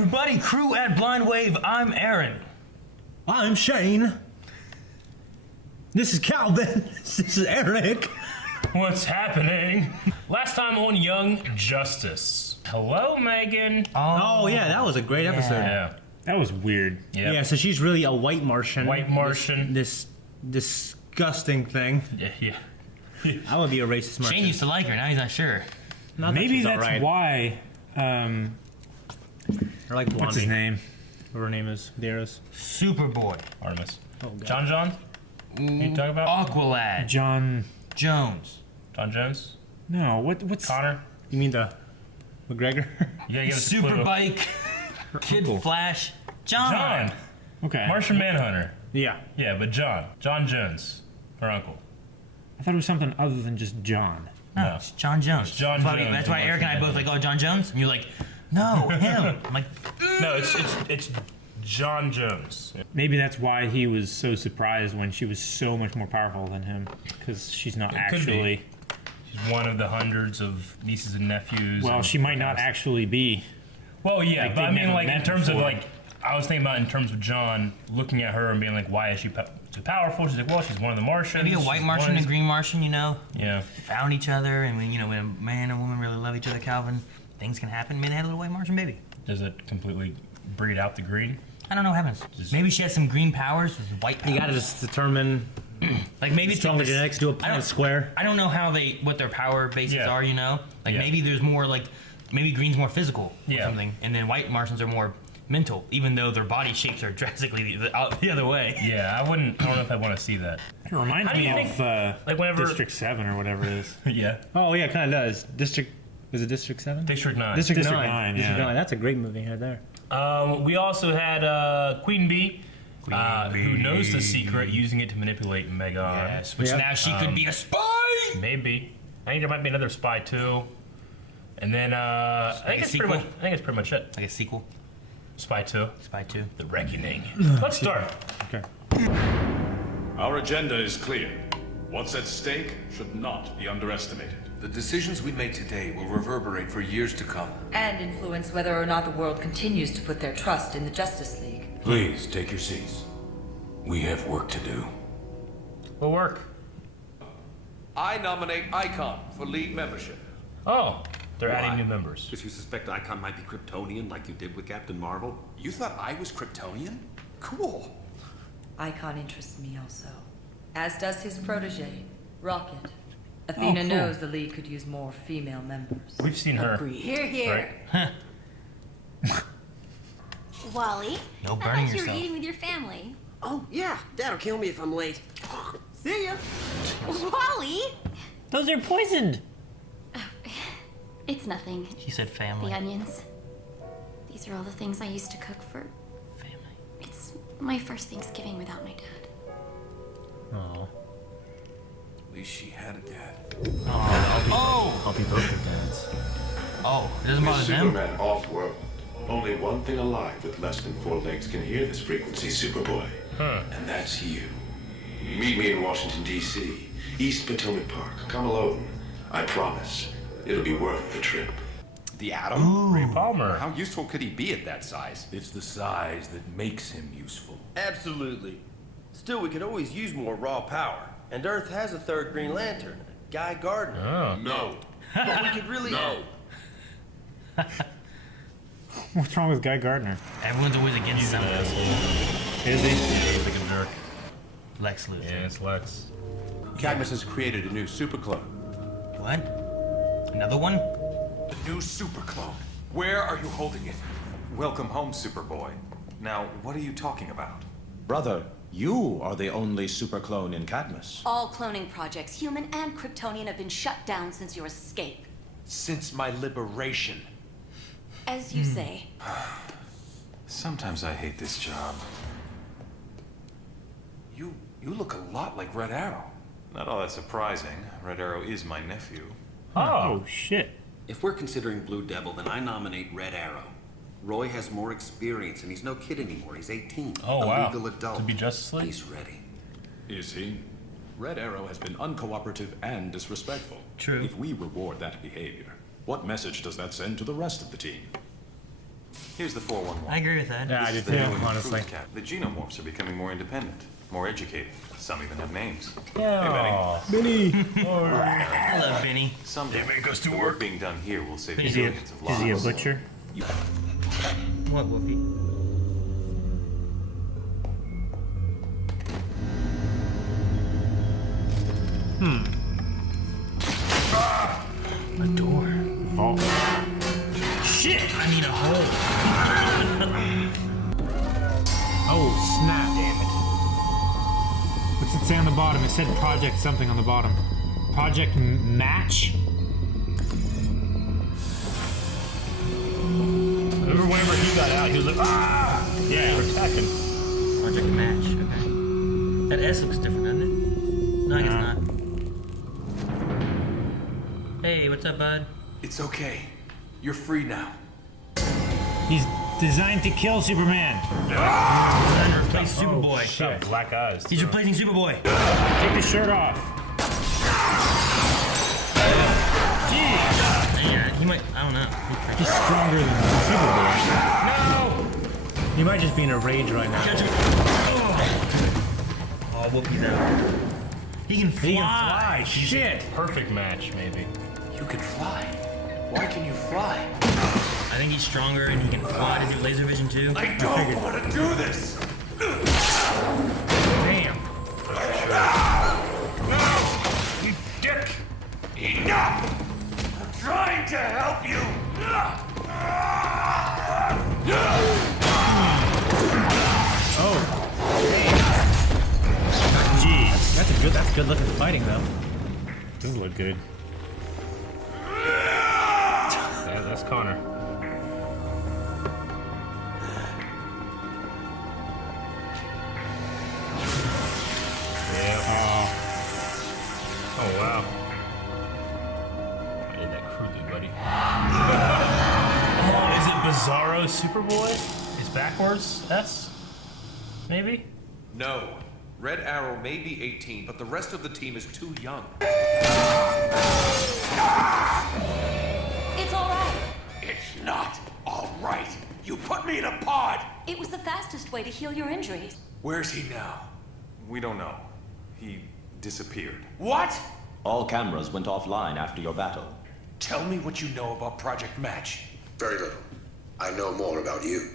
everybody, crew at Blind Wave, I'm Aaron. I'm Shane. This is Calvin. This is Eric. What's happening? Last time on Young Justice. Hello, Megan. Oh yeah, that was a great episode. Yeah. That was weird. Yep. Yeah, so she's really a white Martian. White Martian. This disgusting thing. Yeah. I would be a racist Martian. Shane used to like her, now he's not sure. Not that Maybe she's that's alright. why. I like Blondie. What's his name? Whatever her name is. Dearest. Superboy. Artemis. Oh, God. John? Who you talking about? Aqualad. John. Jones. John Jones? No, what's Connor? You mean the McGregor? You gotta give us a clue. Superbike. Kid uncle. Flash. John. John. Okay. Martian Manhunter. Yeah. Yeah, but John. John Jones. Her uncle. I thought it was something other than just John. No, No. it's John Jones. It's John That's why- Jones, That's why the Eric and I Martian both like, oh, John Jones? And you're like, no, him. I'm like, No, it's John Jones. Maybe that's why he was so surprised when she was so much more powerful than him, because she's not It could be. actually. She's one of the hundreds of nieces and nephews. Well, and she might not past. actually be. Well, yeah, Like, but I they've mean, never like, in met terms of, before. like, I was thinking about in terms of John looking at her and being like, why is she so powerful? She's like, well, she's one of the Martians. maybe a white She's Martian one and of a green Martian, you know, these- Yeah. found each other, and when, when a man and a woman really love each other, Calvin, things can happen. Maybe they had a little white Martian baby. Does it completely breed out the green? I don't know what happens. Maybe she has some green powers with white powers. You gotta just determine like maybe it's stronger like this- genetics, do a I Punnett don't- square. I don't know what their power bases Yeah. are, you know? Like Yeah. maybe there's more like, maybe green's more physical or Yeah. something, and then white Martians are more mental, even though their body shapes are drastically the other way. Yeah, I don't know if I want to see that. It reminds How do me you of think- like, whenever- District 7 or whatever it is. Yeah. Oh yeah, it kinda does. Was it District 7? District 9. District 9. District 9, District yeah. 9. That's a great movie right there. We also had Queen Bee, who knows the secret, using it to manipulate Megan. Yes, which Yep. now she could be a spy. Maybe. I think there might be another spy too. And then I think it's pretty much it. Like a sequel, Spy 2. Spy 2. The Reckoning. Let's start. Okay. Our agenda is clear. What's at stake should not be underestimated. The decisions we make today will reverberate for years to come. And influence whether or not the world continues to put their trust in the Justice League. Please take your seats. We have work to do. Will work. I nominate Icon for lead membership. Oh, they're Why? adding new members. Because you suspect Icon might be Kryptonian like you did with Captain Marvel? You thought I was Kryptonian? Cool. Icon interests me also. As does his protege, Rocket. Athena cool. knows the League could use more female members. We've seen her. Here, here. Right? Wally, No I burning thought you were yourself. eating with your family. Oh, yeah. Dad'll kill me if I'm late. See ya. Wally! Those are poisoned. It's nothing. She said family. The onions. These are all the things I used to cook for. Family. It's my first Thanksgiving without my dad. Oh. At least she had a dad. I'll be both of dads. Oh, it doesn't bother them. Superman off-world. Only one thing alive with less than 4 legs can hear this frequency, Superboy. And that's you. Meet me in Washington, D.C., East Potomac Park. Come alone. I promise. It'll be worth the trip. The Atom? Ray Palmer. How useful could he be at that size? It's the size that makes him useful. Absolutely. Still, we could always use more raw power. And Earth has a third Green Lantern, Guy Gardner. Oh. No. But we could really... No. What's wrong with Guy Gardner? Everyone's always against He's an something. asshole. Is he? He's like a jerk. Lex Luthor. Yeah, it's Lex. Cadmus has created a new super clone. What? Another one? The new super clone. Where are you holding it? Welcome home, Superboy. Now, what are you talking about? Brother, you are the only super clone in Cadmus. All cloning projects, human and Kryptonian, have been shut down since your escape. Since my liberation. As you say. Sometimes I hate this job. You look a lot like Red Arrow. Not all that surprising. Red Arrow is my nephew. Oh, shit. If we're considering Blue Devil, then I nominate Red Arrow. Roy has more experience, and he's no kid anymore. He's 18. Oh, a wow. legal adult. To be Justice League? He's ready. Is he? Red Arrow has been uncooperative and disrespectful. True. If we reward that behavior, what message does that send to the rest of the team? Here's the 411. I agree with that. Yeah, I This did is the too, new and honestly. improved cat. The xenomorphs are becoming more independent, more educated. Some even have names. Yeah. Benny. I love Benny. Someday, They make us do the work. being done here will save Is he a, millions of is lives. he a butcher? What, Wolfie? A door. Vault. Shit! I mean a hole. Oh, snap. Damn it. What's it say on the bottom? It said project something on the bottom. Project Match? Remember whenever he got out, he was like, ah! Yeah, they were attacking. Project Match. Okay. That S looks different, doesn't it? No, I guess not. Hey, what's up, bud? It's okay. You're free now. He's designed to kill Superman. Trying to replace Superboy. He's got black eyes. He's replacing Superboy. Take the shirt off. Jeez. Yeah, he might. I don't know. He's stronger than Superboy. No! He might just be in a rage right now. Oh, Whoopi's out. He can fly. He can fly. Shit. Perfect match, maybe. You can fly. Why can you fly? I think he's stronger and he can fly to do laser vision too. I don't want to do this. Damn. No! You dick! Enough! I'm trying to help you. Jeez. That's good looking fighting though. Doesn't look good. Yeah, that's Connor. Yeah. Oh, wow. I did that crudely, buddy. Oh, is it Bizarro Superboy? It's backwards? S? Maybe? No. Red Arrow may be 18, but the rest of the team is too young. It's all right. It's not all right. You put me in a pod. It was the fastest way to heal your injuries. Where's he now? We don't know. He disappeared. What? All cameras went offline after your battle. Tell me what you know about Project Match. Very little. I know more about you.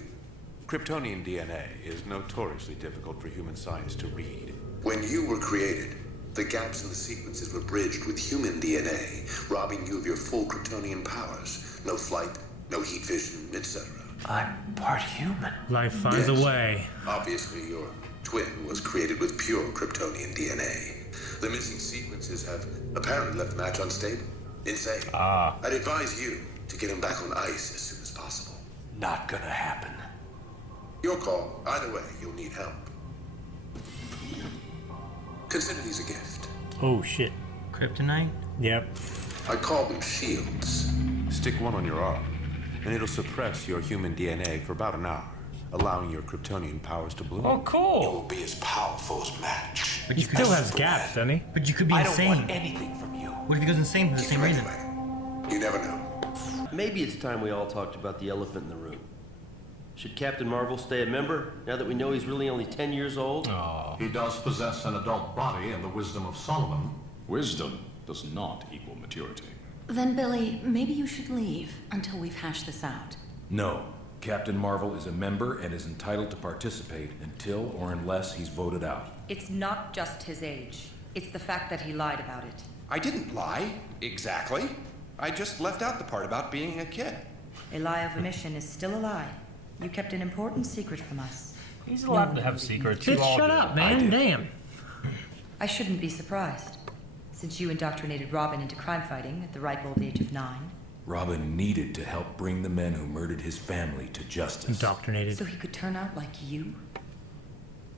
Kryptonian DNA is notoriously difficult for human science to read. When you were created, the gaps in the sequences were bridged with human DNA, robbing you of your full Kryptonian powers. No flight, no heat vision, etc. I'm part human. Life finds a way. Obviously, your twin was created with pure Kryptonian DNA. The missing sequences have apparently left Match unstable. Insane. I'd advise you to get him back on ice as soon as possible. Not gonna happen. Your call. Either way, you'll need help. Consider these a gift. Oh, shit. Kryptonite? Yep. I call them shields. Stick one on your arm, and it'll suppress your human DNA for about an hour, allowing your Kryptonian powers to bloom. Oh, You cool. will be as powerful as Match. But He you still could, has gaps, doesn't he? but you could be I don't insane. want anything from you. What if he goes insane for the same reason? Anyway, you never know. Maybe it's time we all talked about the elephant in the room. Should Captain Marvel stay a member, now that we know he's really only 10 years old? He does possess an adult body and the wisdom of Solomon. Wisdom does not equal maturity. Then, Billy, maybe you should leave until we've hashed this out. No. Captain Marvel is a member and is entitled to participate until or unless he's voted out. It's not just his age. It's the fact that he lied about it. I didn't lie. Exactly. I just left out the part about being a kid. A lie of omission is still a lie. You kept an important secret from us. He's allowed to have secrets. Bitch, You all shut do. up, man. Damn. I shouldn't be surprised, since you indoctrinated Robin into crime fighting at the ripe old age of 9. Robin needed to help bring the men who murdered his family to justice. Indoctrinated. So he could turn out like you?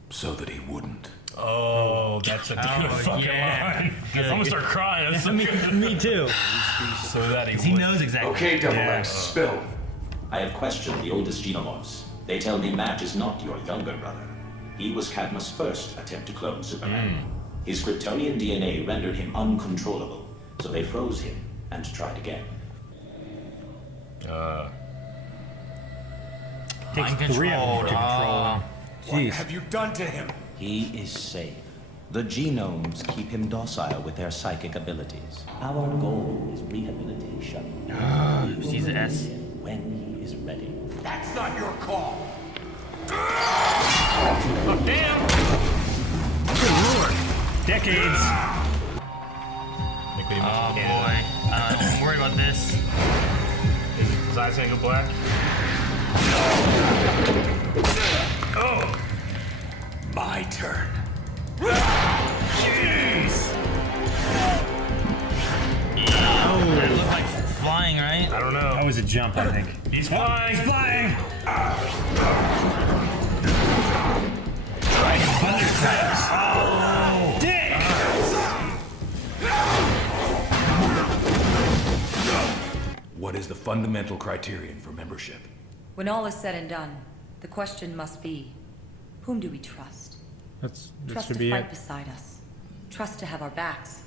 So that he wouldn't. Oh, that's a good fucking line. I'm gonna start crying. That's so good. Me too. So that He knows exactly. Okay, Double X, spill. I have questioned the oldest xenomorphs. They tell me Match is not your younger brother. He was Cadmus' first attempt to clone Superman. His Kryptonian DNA rendered him uncontrollable, so they froze him and tried again. takes Mind 3 of them to control. control him. What have you done to him? He is safe. The genomes keep him docile with their psychic abilities. Our goal is rehabilitation. Sees the S. When he is ready. That's not your call. Oh, damn! Good lord. Decades. Oh boy. I'm worried about this. Is his eyes gonna go black? Oh! My turn. Jeez! It looked like flying, right? I don't know. That was a jump, I think. He's flying! He's flying! Oh! Dick! What is the fundamental criterion for membership? When all is said and done, the question must be, whom do we trust? That Trust should to be fight it. beside us. Trust to have our backs.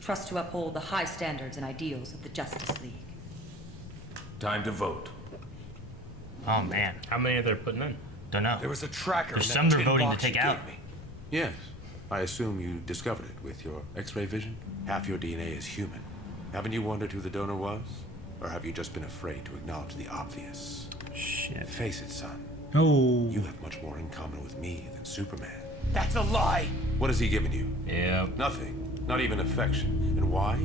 Trust to uphold the high standards and ideals of the Justice League. Time to vote. Oh man. How many are they putting in? Don't know. There was a tracker There's in some that they're tin voting to box you take out. gave me. Yes. I assume you discovered it with your X-ray vision. Half your DNA is human. Haven't you wondered who the donor was? Or have you just been afraid to acknowledge the obvious? Shit. Face it, son. Oh. You have much more in common with me than Superman. That's a lie. What has he given you? Yeah. Nothing. Not even affection. And why?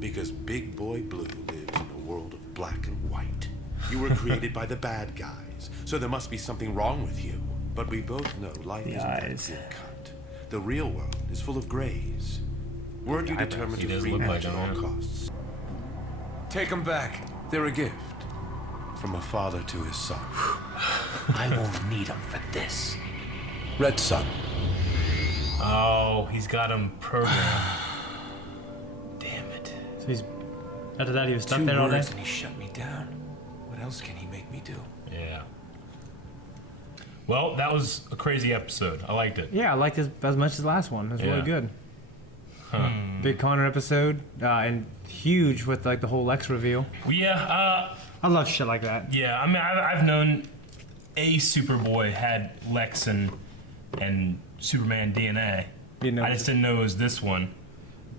Because Big Boy Blue lives in a world of black and white. You were created by the bad guys, so there must be something wrong with you. But we both know life isn't that clear cut. The real world is full of grays. Weren't you determined He to does free look match like at him, all yeah. costs? Take him back. They're a gift from a father to his son. I won't need him for this. Red Sun. Oh, he's got him programmed. Damn it. So he's after that he was stuck 2 there all day. words and he shut me down. What else can he make me do? Yeah. Well, that was a crazy episode. I liked it. Yeah, I liked it as much as the last one. It was Yeah. really good. Huh. Big Connor episode, and huge with like the whole Lex reveal. Well, yeah, I love shit like that. yeah. I mean, I've known a Superboy had Lex and Superman DNA. I just didn't know it was this one.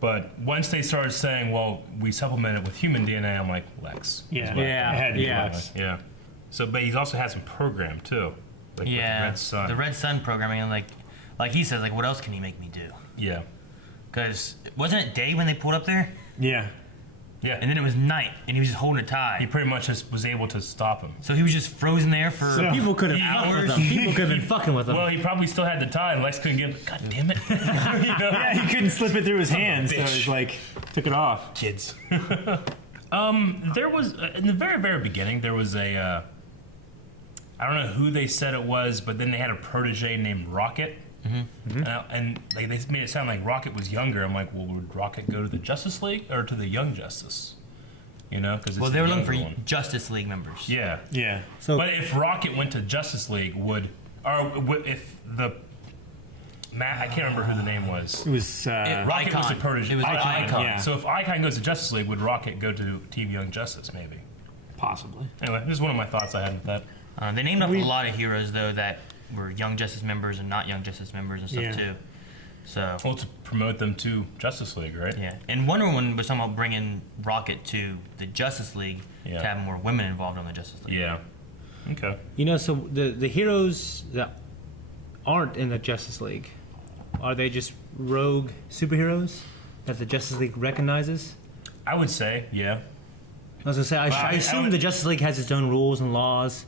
But once they started saying, "Well, we supplement it with human DNA," I'm like, Lex. Yeah. is what I Yeah. thought. It had to be Lex. Yeah. So, but he's also had some program too. Like with Yeah. Red Sun. The Red Sun programming, and like he says, like what else can he make me do? Yeah. Because wasn't it day when they pulled up there? Yeah. Yeah. And then it was night, and he was just holding a tie. He pretty much just was able to stop him. So he was just frozen there for So people could have fucked with him. People could have been fucking with him. Well, he probably still had the tie, and Lex couldn't get it. God damn it. You know? Yeah, he couldn't slip it through his hands, so bitch. he's like, took it off. Kids. There was, in the very, very beginning, there was a, I don't know who they said it was, but then they had a protege named Rocket. And they made it sound like Rocket was younger. I'm like, well, would Rocket go to the Justice League or to the Young Justice? You know, because well, they were looking for Justice League members. Yeah, Yeah. So, but if Rocket went to Justice League, if the Matt, I can't remember who the name was. It was, Rocket was the Icon. protege. It was Icon. Yeah. So if Icon goes to Justice League, would Rocket go to Team Young Justice? Maybe. possibly. Anyway, this is one of my thoughts I had with that. They named off a lot of heroes though that were Young Justice members and not Young Justice members and stuff Yeah. too. So Well, to promote them to Justice League, right? yeah, and Wonder Woman was talking about bringing Rocket to the Justice League Yeah. to have more women involved on the Justice League. Yeah. Okay. you know, so the heroes that aren't in the Justice League, are they just rogue superheroes that the Justice League recognizes? I would say, yeah. I was gonna say, Well, I assume the Justice League has its own rules and laws,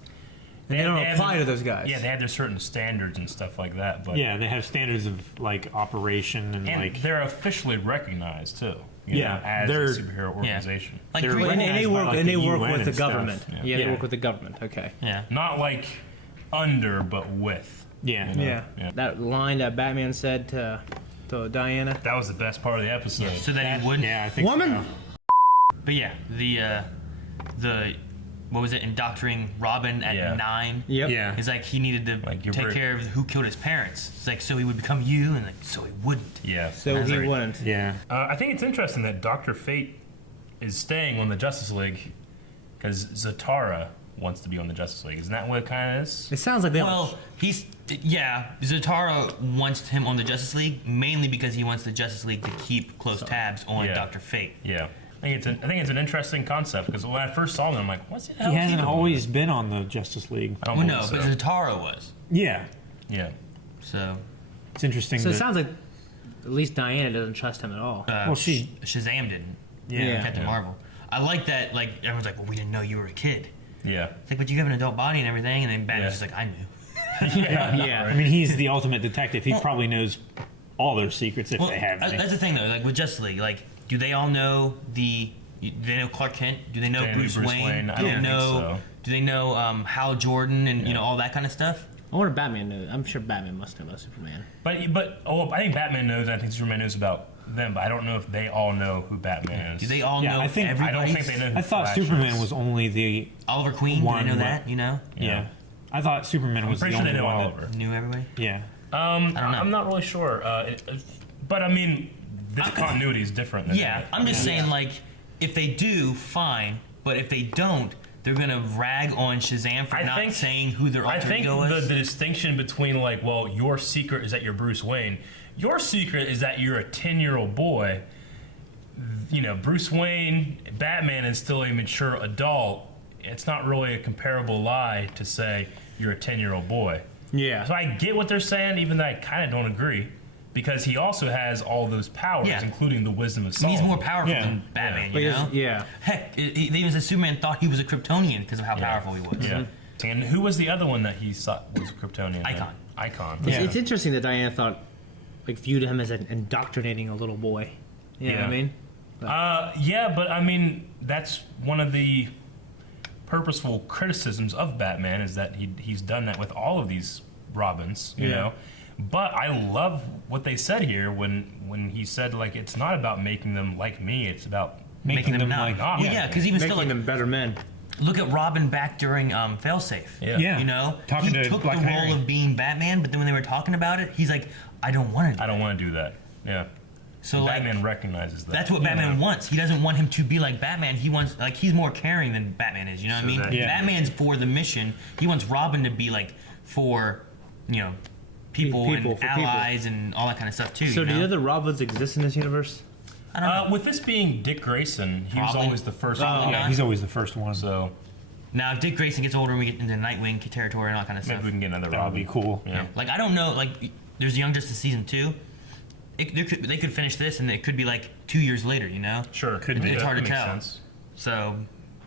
and they don't have apply their- to those guys. Yeah, they have their certain standards and stuff like that. But Yeah, they have standards of like operation and, and like they're officially recognized too. You Yeah, know, as they're- a superhero organization. Like And Green- they work, like and they the work UN with the and stuff. government. Yeah. Yeah, they Yeah. work with the government. Okay. Yeah. Not like under, but with. yeah. You know? Yeah. That line that Batman said to Diana. That was the best part of the episode. So that he wouldn't. Yeah, I think Woman. so. But yeah, the what was it? Indoctrinating Robin at Yeah. 9. Yep. Yeah. It's like he needed to Like, you're take very- care of who killed his parents. It's like so he would become you, and like so he wouldn't. Yeah. So That's he right. wouldn't. Yeah. I think it's interesting that Dr. Fate is staying on the Justice League because Zatara wants to be on the Justice League. Isn't that what it kind of is? It sounds like they. Well, Zatara wants him on the Justice League mainly because he wants the Justice League to keep close tabs on Dr. Fate. Yeah. I think it's an interesting concept because when I first saw him, I'm like, what's the hell? He hasn't always been on the Justice League. I don't But Zatara was. Yeah. Yeah. So it's interesting. So it sounds like at least Diana doesn't trust him at all. Shazam didn't. Captain Marvel. I like that. Like everyone's like, well, we didn't know you were a kid. Yeah. It's like, but you have an adult body and everything, and then Batman's just like, I knew. Yeah. I mean, he's the ultimate detective. He probably knows all their secrets if they have any. That's the thing, though. Like with Justice League, like, do they all know do they know Clark Kent? Do they know Bruce Wayne? I don't think so. Do they know Hal Jordan and all that kind of stuff? I wonder if Batman knows. I'm sure Batman must know about Superman. But I think Batman knows. I think Superman knows about them, but I don't know if they all know who Batman is. Do they all know? I don't think they know. Who I thought Flash Superman is. was only the Oliver Queen. one. Do they know that? You know? Yeah. I thought Superman was the pretty sure only they know one. Oliver. Knew everybody. Yeah. I don't know. I'm not really sure. But I mean, this continuity is different. Than I'm just saying, like, if they do, fine. But if they don't, they're gonna rag on Shazam for not saying who their alter ego is. I think the distinction between your secret is that you're Bruce Wayne. Your secret is that you're a 10-year-old boy. You know, Bruce Wayne, Batman is still a mature adult. It's not really a comparable lie to say you're a 10-year-old boy. Yeah. So I get what they're saying, even though I kind of don't agree. Because he also has all those powers, including the wisdom of Solomon. He's more powerful than Batman, you know? Yeah. Heck, they even said Superman thought he was a Kryptonian because of how powerful he was. Yeah. And who was the other one that he thought was a Kryptonian? Icon. It's interesting that Diana thought, viewed him as indoctrinating a little boy. You know what I mean? But I mean, that's one of the purposeful criticisms of Batman is that he's done that with all of these Robins, you know? But I love what they said here when he said, like, it's not about making them like me, it's about Making them not. Because even still, making them better men. Look at Robin back during Failsafe. Yeah. You know? Talking he to took Black the Canary. role of being Batman, but then when they were talking about it, he's like, I don't want to do that. Yeah. So Batman recognizes that. That's what Batman wants. He doesn't want him to be like Batman. He wants, like, he's more caring than Batman is. You know what I mean? Batman's for the mission. He wants Robin to be like for, people and allies and all that kind of stuff too. So do the other Robins exist in this universe? I don't know. With this being Dick Grayson, he was always the first one. Yeah, he's always the first one. So now if Dick Grayson gets older and we get into Nightwing territory and all that kind of stuff, maybe we can get another That would Robin. be cool. Yeah. Like, I don't know, like, there's Young Justice season 2. They could finish this and it could be like 2 years later, you know? Sure. Could be. It's hard to That makes tell. sense. So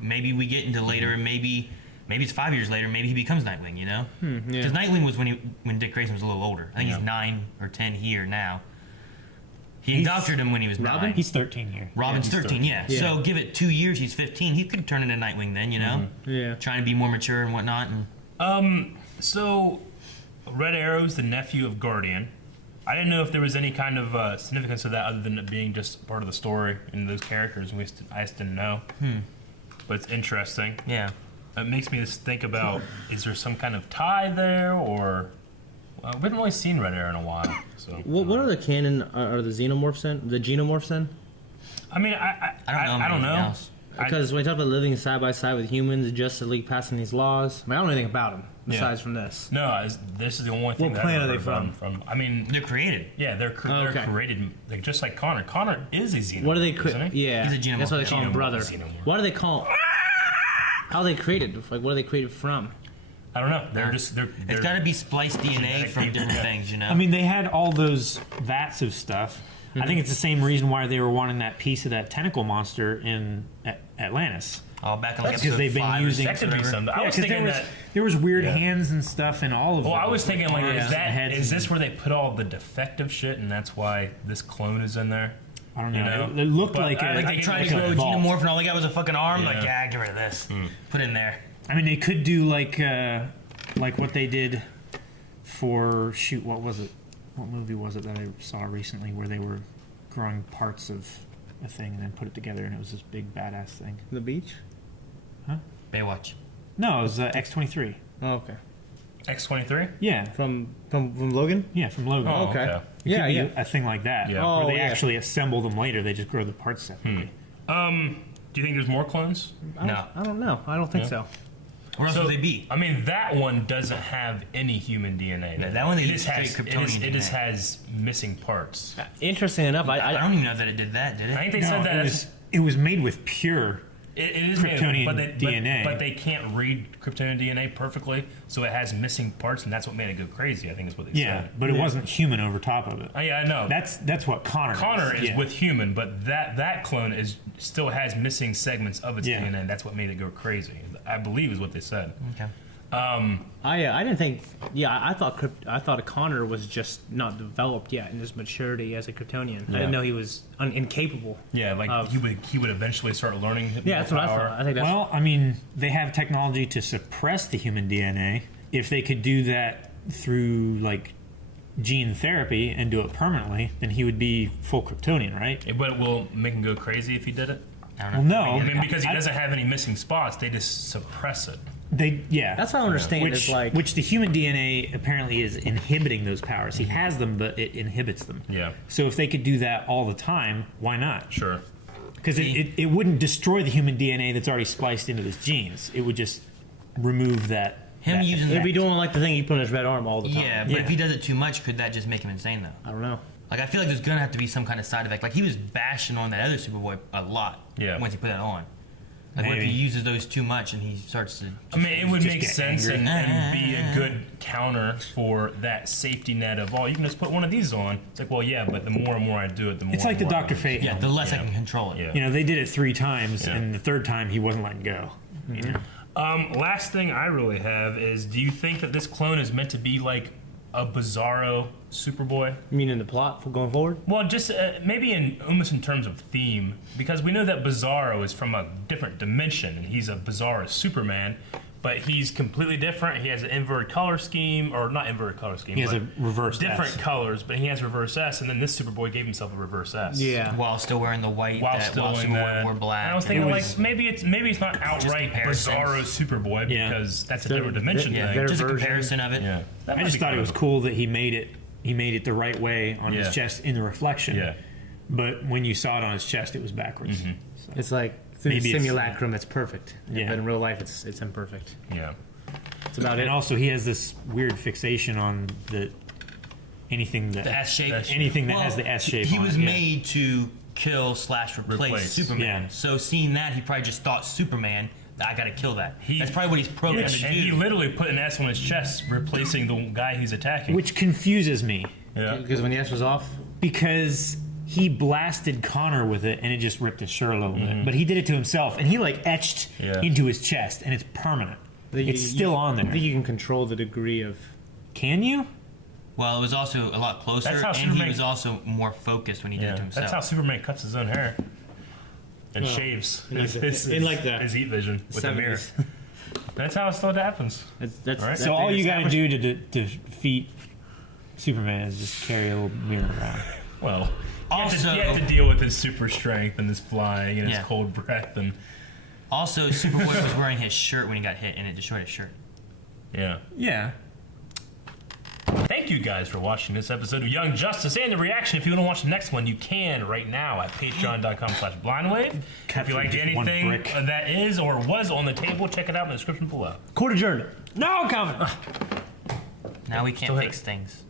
maybe we get into later and maybe it's 5 years later, maybe he becomes Nightwing, you know? Because Nightwing was when Dick Grayson was a little older. I think he's 9 or 10 here now. He indoctrinated him when he was 9. He's 13 here. Robin's 13, yeah. So give it 2 years, he's 15. He could turn into Nightwing then, you know? Yeah. Trying to be more mature and whatnot. And So Red Arrow's the nephew of Guardian. I didn't know if there was any kind of significance to that other than it being just part of the story and those characters. I just didn't know. But it's interesting. Yeah. It makes me just think about, is there some kind of tie there, or... Well, we haven't really seen Red Arrow in a while. So What are the canon, are the xenomorphs in? The genomorphs in? I mean, I don't know. Because when we talk about living side by side with humans, the Justice League passing these laws, I don't know anything about them besides from this. No, this is the only thing. What that planet I've are they heard from? I mean, they're created. Yeah, they're created, like, just like Connor. Connor is a xenomorph. What do they isn't he? Yeah, He's a xenomorph. that's why they call him brother. Xenomorph. What do they call? How are they created? Like, what are they created from? I don't know. They're just it's got to be spliced DNA genetic from people. different things, you know? I mean, they had all those vats of stuff. I think it's the same reason why they were wanting that piece of that tentacle monster in Atlantis. Oh, back in like because they've been using. That could be some. I was thinking there was weird hands and stuff in all of them. Well, I was thinking, like, heads is this where they put all the defective shit, and that's why this clone is in there? I don't know. You know? It looked But like they tried to grow a xenomorph and all they got was a fucking arm. Like, get rid of this. Put it in there. I mean, they could do like what they did for what was it? What movie was it that I saw recently where they were growing parts of a thing and then put it together and it was this big badass thing? The beach? Huh? Baywatch. No, it was X-23. Oh, okay. X-23? Yeah. From Logan? Yeah, from Logan. Oh, okay. It could be a thing like that. Yeah. Where they actually assemble them later. They just grow the parts separately. Do you think there's more clones? I don't know. I don't think so. Where else would they be? I mean, that one doesn't have any human DNA. Yeah, that one it they just use has Kryptonian it just DNA. has missing parts. Interesting enough, I don't even know that it did that, did it? I think they said that it was made with pure it is Kryptonian made, DNA. but they can't read Kryptonian DNA perfectly, so it has missing parts, and that's what made it go crazy. I think is what they said. But it wasn't human over top of it. Oh, yeah, I know. That's what Connor is with human, but that clone still has missing segments of its DNA. That's what made it go crazy. I believe is what they said. Okay. I didn't think. Yeah, I thought Connor was just not developed yet in his maturity as a Kryptonian. I didn't know he was incapable. Yeah, like he would eventually start learning. Yeah, that's what I thought. I think that's well, I mean, they have technology to suppress the human DNA. If they could do that through like gene therapy and do it permanently, then he would be full Kryptonian, right? But it will make him go crazy if he did it. I don't know. Well, no, I mean, because he doesn't have any missing spots, they just suppress it. That's what I understand. Which the human DNA apparently is inhibiting those powers. He has them, but it inhibits them. Yeah. So if they could do that all the time, why not? Sure. Because it wouldn't destroy the human DNA that's already spliced into his genes. It would just remove that. It'd be doing like the thing he put on his red arm all the time. Yeah, but if he does it too much, could that just make him insane though? I don't know. Like I feel like there's gonna have to be some kind of side effect. Like he was bashing on that other Superboy a lot. Yeah. Once he put that on. Like what if he uses those too much and he starts to? I mean, it would just make get sense angry. and be a good counter for that safety net of, you can just put one of these on. It's like, well, yeah, but the more and more I do it, the more. It's like the Dr. Fate. Yeah, the less I can control it. Yeah. You know, they did it 3 times, and the 3rd time he wasn't letting go. You know? Last thing I really have is, do you think that this clone is meant to be like a Bizarro Superboy? You mean in the plot for going forward? Well, just maybe almost in terms of theme, because we know that Bizarro is from a different dimension, and he's a Bizarro Superman, but he's completely different. He has an inverted color scheme, or not inverted color scheme. He has a reverse different S. colors, but he has reverse S, and then this Superboy gave himself a reverse S. Yeah. While still wearing the white. While Superboy wore black. And I was thinking, maybe it's not outright Bizarro Superboy because that's a different dimension thing. Just a comparison of it. Yeah. I just thought it was cool that he made it the right way on his chest in the reflection. Yeah. But when you saw it on his chest, it was backwards. Mm-hmm. So. It's like through the Maybe simulacrum, it's perfect. Yeah. But in real life, it's imperfect. Yeah. That's about And it. also, he has this weird fixation on anything that The S shape. anything that has the S shape. He on was it, made to kill / replace Superman. Yeah. So seeing that, he probably just thought Superman. I gotta kill that. That's probably what he's programmed to do. And he literally put an S on his chest, replacing the guy he's attacking. which confuses me. Yeah. Because when the S was off, Because he blasted Connor with it, and it just ripped his shirt a little bit. But he did it to himself, and he like etched into his chest, and it's permanent. It's still on there. I think you can control the degree of. Can you? Well, it was also a lot closer, That's how and Superman- he was also more focused when he did it to himself. That's how Superman cuts his own hair and Well, shaves in like the his heat vision with a mirror. 70s. That's how it still happens. That's All right. So all you got to do to defeat Superman is just carry a little mirror around. Well, you Also- have to deal with his super strength and his flying and his Yeah. cold breath and Also, Superboy was wearing his shirt when he got hit, and it destroyed his shirt. yeah. Yeah. Thank you guys for watching this episode of Young Justice and the reaction. If you want to watch the next one, you can right now at patreon.com/blindwave. If you liked just one anything brick. that is or was on the table, check it out in the description below. Court adjourned. No comment. Now we can't Still fix things.